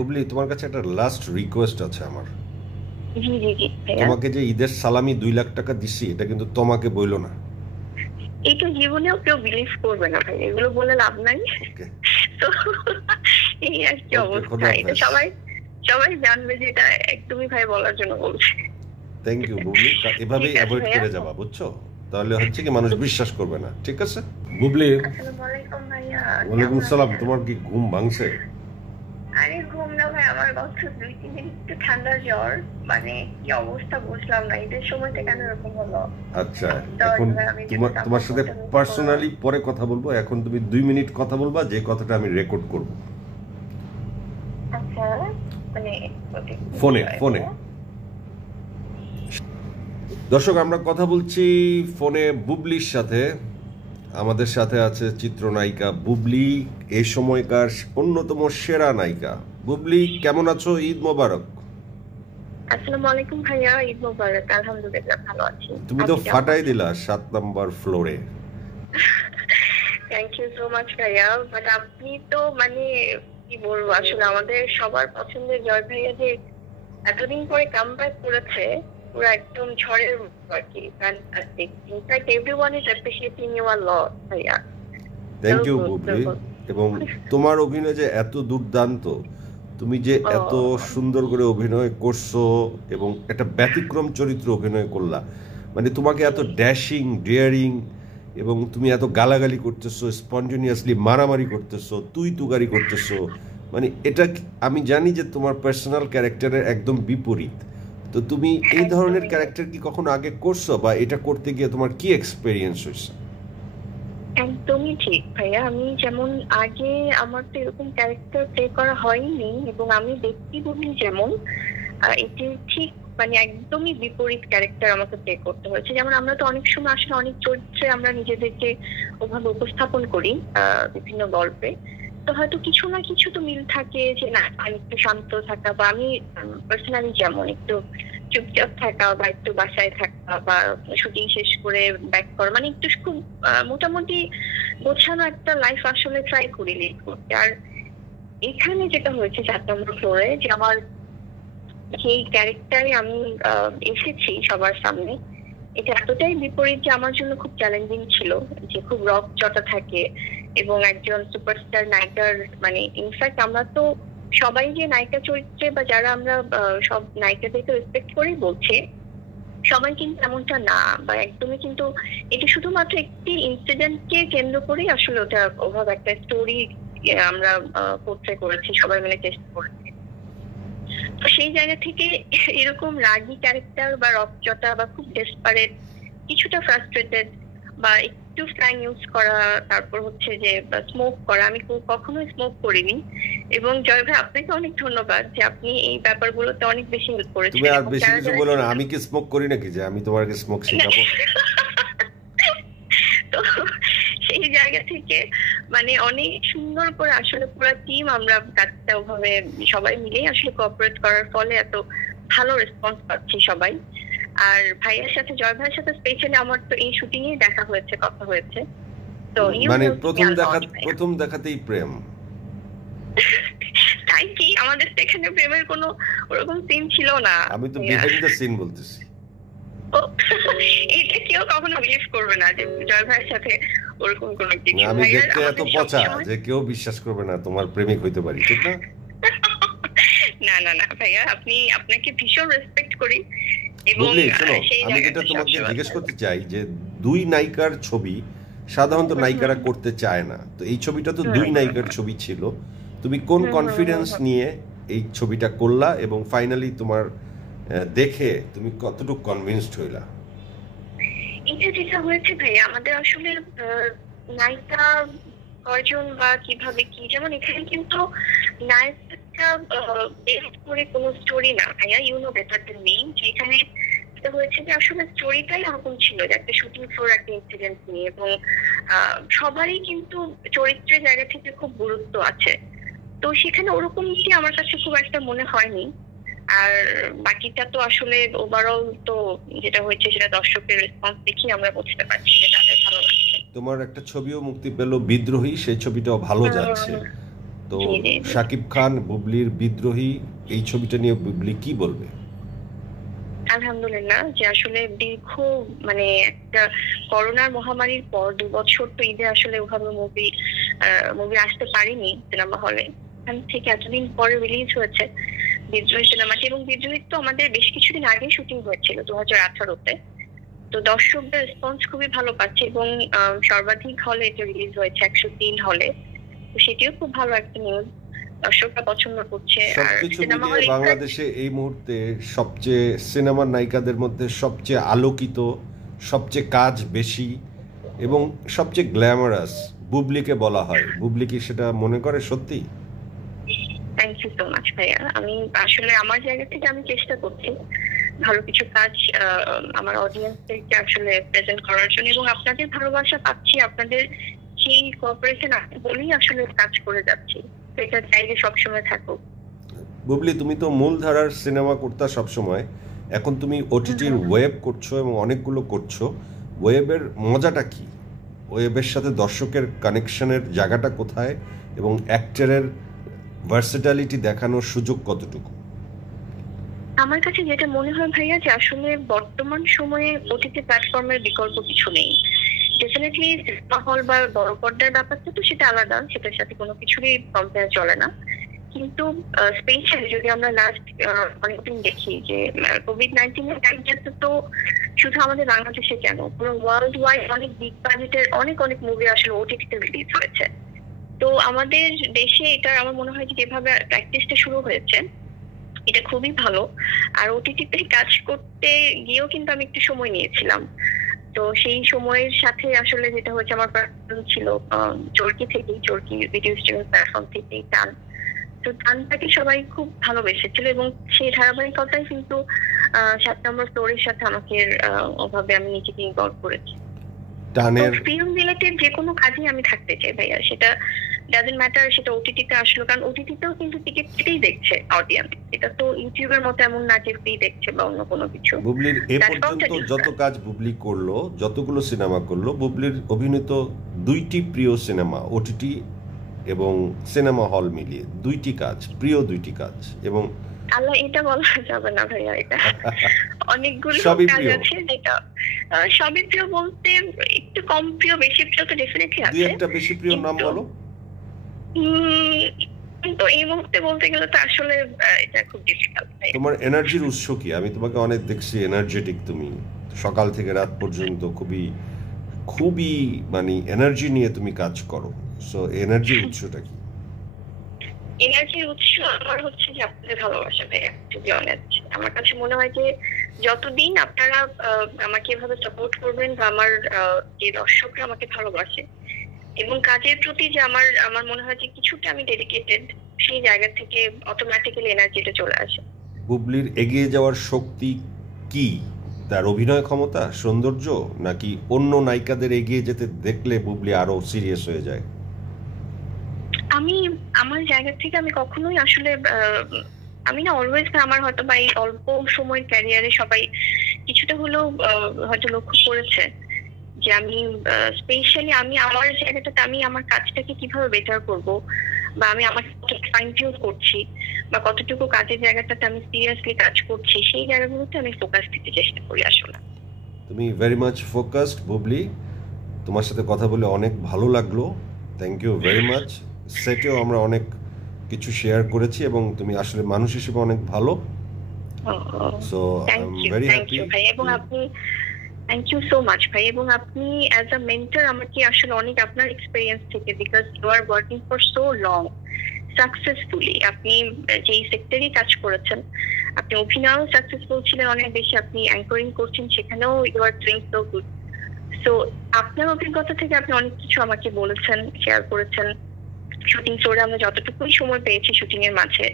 বুবলি, তোমার কাছে একটা লাস্ট রিকোয়েস্ট আছে আমার। জি, জি, জি ভাইয়া। তোমাকে যে ঈদের সালামি 2 লাখ টাকা দিছি, এটা কিন্তু তোমাকে বইলো না। এটা জীবনেও কেউ বিলিভ করবে না ভাই, এগুলো বলে লাভ নাই। ওকে। তো এই আর কি ওকে, অবস্থা, এটা খোদাহাফেজ। সবাই সবাই জানবে যে এটা একদমই ভাই বলার জন্য বলছে। থ্যাংক ইউ বুবলি, ঠিক এভাবেই আছে অ্যাভয়েড ভাইয়া। করে যাবা, বুঝছো? তাহলে হচ্ছে কি, মানুষ বিশ্বাস করবে না, ঠিক আছে? বুবলি। আসসালামু আলাইকুম ভাইয়া। ওয়ালাইকুম কেমন আসসালাম। আছেন? তোমার কি ঘুম ভাঙছে? আরে ঘুম না ভাই, আমার গত 2-3 দিন একটু ঠান্ডা জ্বর। মানে কি অবস্থা বুঝলাম না, ঈদের সময়টা কেন এরকম হলো। আচ্ছা। তো এখন এবার আমি একটু তোমার সাপোর্ট সাথে করতে মিস করলাম। পার্সোনালি পরে কথা বলবো। এখন তুমি 2 মিনিট কথা বলবা, যে কথাটা আমি রেকর্ড করব। আচ্ছা, মানে ওটা কি ফোনে বিষয় ফোনে। ভাইয়া? দর্শক, আমরা কথা বলছি ফোনে বুবলির সাথে। আমাদের সাথে আছে চিত্রনায়িকা বুবলি, এ সময়কার অন্যতম সেরা নায়িকা। বুবলি, কেমন আছো? ঈদ মোবারক। আসসালামু আলাইকুম ভাইয়া, ঈদ মোবারক। আলহামদুলিল্লাহ ভালো আছি। তুমি তো আপনি কেমন ফাটাই আছেন? দিলা 7 নম্বর ফ্লোরে। থ্যাংক ইউ সো মাচ ভাইয়া। বাট আপনি তো মানে কি বলবো, আসলে আমাদের সবার পছন্দের জয় ভাইয়া যে এতদিন পরে কামব্যাক করেছে, পুরো একদম ঝড়ের মতো আর কি। Fantastic. In fact everyone is appreciating your lot ভাইয়া। So thank you good, so Bubly. Good. এবং তোমার অভিনয় যে এত দুর্দান্ত, তুমি যে এত ও, সুন্দর করে অভিনয় করছো এবং একটা ব্যতিক্রম চরিত্র অভিনয় করলা। মানে তোমাকে জি। এত ড্যাশিং, ডেয়ারিং, এবং তুমি এত গালাগালি করতেছো, স্পন্টেনিয়াসলি মারামারি করতেছো, তুই তুগারি করতেছো। মানে এটা আমি জানি যে তোমার পার্সোনাল ক্যারেক্টারের একদম বিপরীত। তো তুমি এই ধরনের একদমই ক্যারেক্টার কি কখনো আগে করছো, বা এটা করতে গিয়ে তোমার কি এক্সপেরিয়েন্স হয়েছে? একদমই ঠিক ভাইয়া। আমি যেমন আগে আমার তো এরকম ক্যারেক্টার প্লে করা হয়নি, এবং আমি ব্যক্তিগতই যেমন এটি ঠিক মানে একদমই বিপরীত ক্যারেক্টার আমাকে প্লে করতে হয়েছে। যেমন আমরা তো অনেক সময় আসলে অনেক চরিত্রে আমরা নিজেদেরকে ওভাবে উপস্থাপন করি বিভিন্ন গল্পে। তো হয়তো কিছু না কিছু তো মিল থাকে, যে না আমি একটু শান্ত থাকা, বা আমি পার্সোনালি যেমন একটু চুপচাপ থাকা, বা একটু বাসায় থাকা, বা শুটিং শেষ করে ব্যাক করা, মানে একটু খুব মোটামুটি গোছানো একটা লাইফ আসলে ট্রাই করি লিড করতে। আর এখানে যেটা হয়েছে 4 নম্বর ফ্লোরে, যে আমার সেই ক্যারেক্টারে আমি এসেছি সবার সামনে, এটা এতটাই বিপরীত যে আমার জন্য খুব চ্যালেঞ্জিং ছিল। যে খুব রক জটা থাকে, এবং একজন সুপারস্টার নায়িকার মানে ইনফ্যাক্ট আমরা তো সবাই যে নায়িকা চরিত্রে, বা যারা আমরা সব নায়িকাদেরকে রেসপেক্ট করেই বলছি, সবাই কিন্তু এমনটা না, বা একদমই কিন্তু এটা শুধুমাত্র একটি ইনসিডেন্টকে কেন্দ্র করেই আসলে ওটা ওভাবে একটা স্টোরি আমরা পোট্রে করেছি, সবাই মিলে চেষ্টা করেছি। তো সেই জায়গা থেকে এরকম রাগী ক্যারেক্টার, বা রকচটা, বা খুব ডেসপারেট, কিছুটা ফ্রাস্ট্রেটেড, বা একটু স্ল্যাং ইউজ করা, তারপর হচ্ছে যে স্মোক করা। আমি কখনোই স্মোক করিনি। এবং জয় ভাই, আপনাকে অনেক ধন্যবাদ যে আপনি এই ব্যাপারগুলোতে অনেক বেশি হেল্প তুমি করেছেন, আর এবং বেশি যারা কিছু যারা বলো না। ছিল। আমি কি স্মোক করি নাকি যে আমি তোমাকে স্মোক শেখাবো? তো সেই জায়গা থেকে মানে অনেক সুন্দর করে আসলে পুরো টিম আমরা কাজটা ওভাবে সবাই মিলে আসলে কোঅপারেট করার ফলে এত ভালো রেসপন্স পাচ্ছি সবাই। আর ভাইয়ের সাথে, জয় ভাইয়ের সাথে স্পেশালি আমার তো এই শুটিং এ দেখা হয়েছে, কথা হয়েছে। তো ইউ মানে হেল্প মি আ লট ভাইয়া। প্রথম দেখাতেই প্রেম? তাই কি? আমাদের তো এখানে প্রেমের কোনো ওরকম সিন ছিল না আমি তো ভাইয়া। বিহাইন্ড দ্য সিন বলতেছি। ও, এটা কেউ কখনো বিলিভ করবে না যে জয় ভাইয়ের সাথে ওরকম কোনো কিছু। আমি ভাইয়ার দেখতে এত আমাদের পচা সবসময় যে কেউ বিশ্বাস করবে না তোমার প্রেমিক হইতে পারি, ঠিক না? না, না, না ভাইয়া, আপনাকে ভীষণ রেসপেক্ট করি, এবং বুবলি, শোনো, সেই আমি যেটা জায়গাটা তোমাকে সবসময় জিজ্ঞেস থাকবে। করতে চাই যে দুই নায়িকার ছবি সাধারণত হুম, হুম, নায়িকারা করতে চায় না, তো এই ছবিটা তো হুম, দুই হুম, নায়িকার ছবি ছিল। তুমি কোন হুম, হুম, হুম, কনফিডেন্স হুম। নিয়ে এই ছবিটা করলা, এবং ফাইনালি তোমার দেখে তুমি কতটুকু কনভিন্সড হইলা? এটা যেটা হয়েছে ভাইয়া, আমাদের আসলে নায়িকা কয়জন বা কিভাবে কি, যেমন এখানে কিন্তু নায়কটা বেস্ট করে কোনো স্টোরি না ভাইয়া, you know better than me. যেখানে যেটা হয়েছে যে আসলে স্টোরিটাই এরকম ছিল, যে একটা শুটিং ফ্লোর একটা ইনসিডেন্ট নিয়ে, এবং সবারই কিন্তু চরিত্রের জায়গা থেকে খুব গুরুত্ব আছে। তো সেখানে ওরকম কি আমার কাছে খুব একটা মনে হয়নি। আর বাকিটা তো আসলে ওভারঅল তো যেটা হয়েছে সেটা দর্শকের রেসপন্স দেখি আমরা বুঝতে পারছি যে তাদের ভালো লাগছে। তোমার একটা ছবিও মুক্তি পেল, বিদ্রোহী, সেই ছবিটাও ভালো যাচ্ছে। তো জি জি জি। শাকিব খান বুবলির বিদ্রোহী এই ছবিটা নিয়ে বুবলি কি বলবে? আলহামদুলিল্লাহ, যে আসলে দীর্ঘ মানে একটা করোনার মহামারীর পর 2 বছর তো ঈদে আসলে ওভাবে মুভি আসতে পারিনি সিনেমা হলে। এখান থেকে এতদিন পরে রিলিজ হয়েছে বিদ্রোহী সিনেমাটি, এবং বিদ্রোহী তো আমাদের বেশ কিছুদিন আগে শুটিং হয়েছিল 2018-তে। তো দর্শকদের রেসপন্স খুবই ভালো পাচ্ছে, এবং সর্বাধিক হলে এটা রিলিজ হয়েছে 103 হলে। তো সেটিও খুব ভালো একটা নিউজ, দর্শকরা পছন্দ করছে। আর সবকিছু সিনেমা মিলিয়ে হলে বাংলাদেশে এই মুহূর্তে সবচেয়ে সিনেমার নায়িকাদের মধ্যে সবচেয়ে আলোকিত, সবচেয়ে কাজ বেশি এবং সবচেয়ে গ্ল্যামারাস বুবলিকে বলা হয়। বুবলি কি সেটা মনে করে সত্যি? থ্যাংক ইউ সো মাচ ভাইয়া। আমি আসলে আমার জায়গা থেকে আমি চেষ্টা করছি ভালো কিছু কাজ আমার অডিয়েন্সদেরকে আসলে প্রেজেন্ট করার জন্য, এবং আপনাদের ভালোবাসা পাচ্ছি, আপনাদের সেই কোঅপারেশন বলেই আসলে কাজ করে যাচ্ছি। তো এটা চাইলে সবসময় থাকুক। বুবলি, তুমি তো মূলধারার সিনেমা করতা সবসময়, এখন তুমি ওটিটির ওয়েব করছো এবং অনেকগুলো করছো। ওয়েবের মজাটা কি? ওয়েবের সাথে দর্শকের কানেকশনের জায়গাটা কোথায় এবং অ্যাক্টরের ভার্সেটালিটি দেখানোর সুযোগ কতটুকু? আমার কাছে যেটা মনে হয় ভাইয়া, যে আসলে বর্তমান সময়ে ওটিটি প্ল্যাটফর্মের বিকল্প কিছু নেই। ডেফিনেটলি সিনেমা হল বা বড় পর্দার ব্যাপারটা তো সেটা আলাদা, সেটার সাথে কোনো কিছুরই কম্পেয়ার চলে না। কিন্তু স্পেশালি যদি আমরা লাস্ট অনেকদিন দেখি যে কোভিড-19 এর টাইমটাতে তো শুধু আমাদের বাংলাদেশে কেন, পুরো ওয়ার্ল্ড ওয়াইড অনেক বিগ বাজেটের অনেক অনেক মুভি আসলে ওটিটিতে রিলিজ হয়েছে। তো আমাদের দেশে এটা আমার মনে হয় যে যেভাবে প্র্যাকটিসটা শুরু হয়েছে, এটা খুবই ভালো। আর ওটিটিতে কাজ করতে গিয়েও কিন্তু আমি একটু সময় নিয়েছিলাম। তো সেই সময়ের সাথে আসলে যেটা হয়েছে, আমার প্ল্যাটফর্ম ছিল চরকি ভিডিও স্ট্রিমিং প্ল্যাটফর্ম থেকেই টান। তো টানটাকে সবাই খুব ভালোবেসেছিল, এবং সেই ধারাবাহিকতাই কিন্তু 7 নম্বর ফ্লোরের সাথে আমাকে ওভাবে আমি নিজেকে ইনভলভ করেছি। টানের ফিল্ম রিলেটেড যে কোনো কাজেই আমি থাকতে চাই ভাইয়া, সেটা ডাজন্ট ম্যাটার সেটা ওটিটিতে আসলো, কারণ ওটিটিতেও কিন্তু টিকিট কেটেই দেখছে অডিয়েন্স। এটা তো ইউটিউবের মতো এমন না যে ফ্রি দেখছে বা অন্য কোনো কিছু। বুবলির এ প্ল্যাটফর্মটা পর্যন্ত যত কাজ বুবলি করলো, যতগুলো সিনেমা করলো, বুবলির অভিনীত 2টি প্রিয় সিনেমা, ওটিটি এবং সিনেমা হল মিলিয়ে 2টি কাজ, প্রিয় 2টি কাজ। এবং আল্লাহ, এটা বলা যাবে না ভাইয়া, এটা অনেকগুলো সবই কাজ প্রিয়। আছে যেটা সবই প্রিয় বলতে একটু কম প্রিয়, বেশি প্রিয় তো ডেফিনেটলি দুই আছে। একটা বেশি প্রিয় নাম কিন্তু বলো। কিন্তু এই মুহূর্তে বলতে গেলে তো আসলে এটা খুব ডিফিকাল্ট। তোমার এনার্জির উৎস কি? আমি তোমাকে অনেক দেখছি এনার্জেটিক, তুমি সকাল থেকে রাত পর্যন্ত খুবই খুবই মানে এনার্জি নিয়ে তুমি কাজ করো। সো এনার্জির উৎসটা কি? এনার্জির উৎস আমার হচ্ছে যে আপনাদের ভালোবাসা ভাইয়া, টু বি অনেস্ট। আমার কাছে মনে হয় যে যতদিন আপনারা আমাকে এভাবে সাপোর্ট করবেন, বা আমার যে দর্শকরা আমাকে ভালোবাসে, এবং কাজের প্রতি যে আমার আমার মনে হয় যে কিছুটা আমি ডেডিকেটেড, সেই জায়গা থেকে অটোমেটিক্যালি এনার্জিটা চলে আসে। বুবলির এগিয়ে যাওয়ার শক্তি কি? তার অভিনয় ক্ষমতা, সৌন্দর্য, নাকি অন্য নায়িকাদের এগিয়ে যেতে দেখলে বুবলি আরো সিরিয়াস হয়ে যায়? আমি আমার জায়গা থেকে আমি কখনোই আসলে আমি না অলওয়েজ, আমার হয়তো বা এই অল্প সময়ের ক্যারিয়ারে সবাই কিছুটা হলেও হয়তো লক্ষ্য করেছে যে আমি স্পেশালি আমি আমার জায়গাটাতে আমি আমার কাজটাকে কিভাবে বেটার করব, বা আমি আমার ফাইন টিউন করছি, বা কতটুকু কাজের জায়গাটাতে আমি সিরিয়াসলি কাজ করছি, সেই জায়গাগুলোতে আমি ফোকাস দিতে চেষ্টা করি আসলে। তুমি ভেরি মাচ ফোকাসড বুবলি। তোমার সাথে কথা বলে অনেক ভালো লাগলো। Thank you very much. সেটেও আমরা অনেক কিছু শেয়ার করেছি এবং তুমি আসলে মানুষ হিসেবে অনেক ভালো। So I am very happy. ভাই, এবং আপনি থ্যাংক ইউ সো মাচ ভাই, এবং আপনি অ্যাজ আ মেন্টর আমাকে আসলে অনেক আপনার এক্সপিরিয়েন্স থেকে, because you are working for so long successfully, আপনি যেই সেক্টরেই কাজ করেছেন, আপনি অভিনয়ও সাকসেসফুল ছিলেন অনেক বেশি, আপনি অ্যাঙ্করিং করছেন সেখানেও you are doing so good. So আপনার অভিজ্ঞতা থেকে আপনি অনেক কিছু আমাকে বলেছেন, শেয়ার করেছেন। শুটিং ফ্লোরে আমরা যতটুকুই সময় পেয়েছি শুটিং এর মাঝে,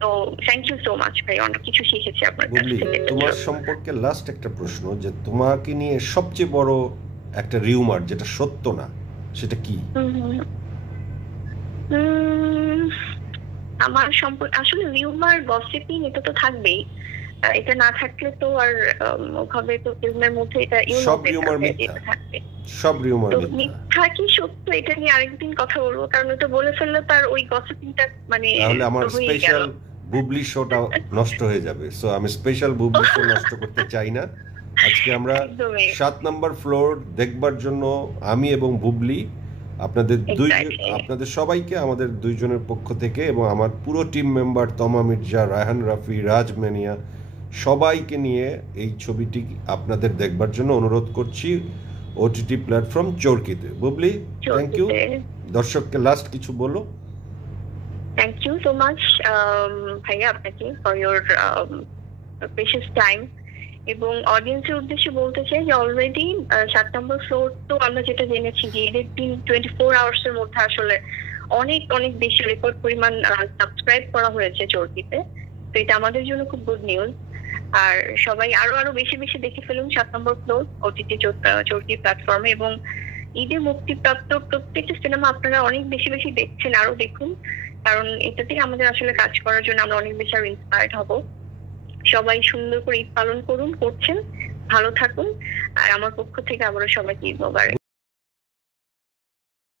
তো থ্যাংক ইউ সো মাচ ভাই, অনেক কিছু শিখেছি আপনার কাছ বুবলি, থেকে। তোমার সম্পর্কে লাস্ট একটা প্রশ্ন, যে তোমাকে নিয়ে সবচেয়ে বড় একটা রিউমার যেটা সত্য না, সেটা কি? আমার সম্পর্কে আসলে রিউমার, গসিপিং এটা তো থাকবেই। এটা না থাকলে তো আর ওভাবে তো ফিল্মের মধ্যে এটা সব রিউমার মিথ্যা, থাকবে। সব রিউমার তো মিথ্যা। মিথ্যা কি সত্য এটা নিয়ে আরেকদিন কথা বলবো, কারণ এটা বলে ফেললে তার ওই গসিপিংটা মানে তাহলে আমার হয়েই গেল। স্পেশাল বুবলি শোটা নষ্ট হয়ে যাবে, সো আমি স্পেশাল বুবলি শো নষ্ট করতে চাই না। আজকে আমরা একদমই 7 নম্বর ফ্লোর দেখবার জন্য আমি এবং বুবলি আপনাদের সবাইকে আমাদের দুইজনের পক্ষ থেকে এবং আমার পুরো টিম মেম্বার তমা মির্জা, রায়হান রাফি, রাজ মেনিয়া সবাইকে নিয়ে এই ছবিটি আপনাদের দেখবার জন্য অনুরোধ করছি ওটিটি প্ল্যাটফর্ম চরকিতে। Bubly, thank you. দর্শককে লাস্ট কিছু বলো। থ্যাংক ইউ সো মাচ ভাইয়া আপনাকে ফর ইউর প্রেশিয়াস টাইম, এবং অডিয়েন্সের উদ্দেশ্যে বলতে চাই যে অলরেডি 7 নম্বর ফ্লোর তো আমরা যেটা জেনেছি যে এদের দিন 24 আওয়ার্স এর মধ্যে আসলে অনেক অনেক বেশি রেকর্ড পরিমাণ সাবস্ক্রাইব করা হয়েছে চরকিতে। তো এটা আমাদের জন্য খুব গুড নিউজ। আর সবাই আরো বেশি বেশি দেখে ফেলুন 7 নম্বর ফ্লোর ওটিটি চরকি প্ল্যাটফর্মে, এবং ঈদে মুক্তিপ্রাপ্ত প্রত্যেকটা সিনেমা আপনারা অনেক বেশি বেশি দেখছেন, আরো দেখুন, কারণ এটাতেই আমাদের আসলে কাজ করার জন্য আমরা অনেক বেশি আরো ইন্সপায়ার্ড হব। সবাই সুন্দর করে ঈদ পালন করছেন, ভালো থাকুন, আর আমার পক্ষ থেকে আবারও সবাইকে ঈদ মোবারক।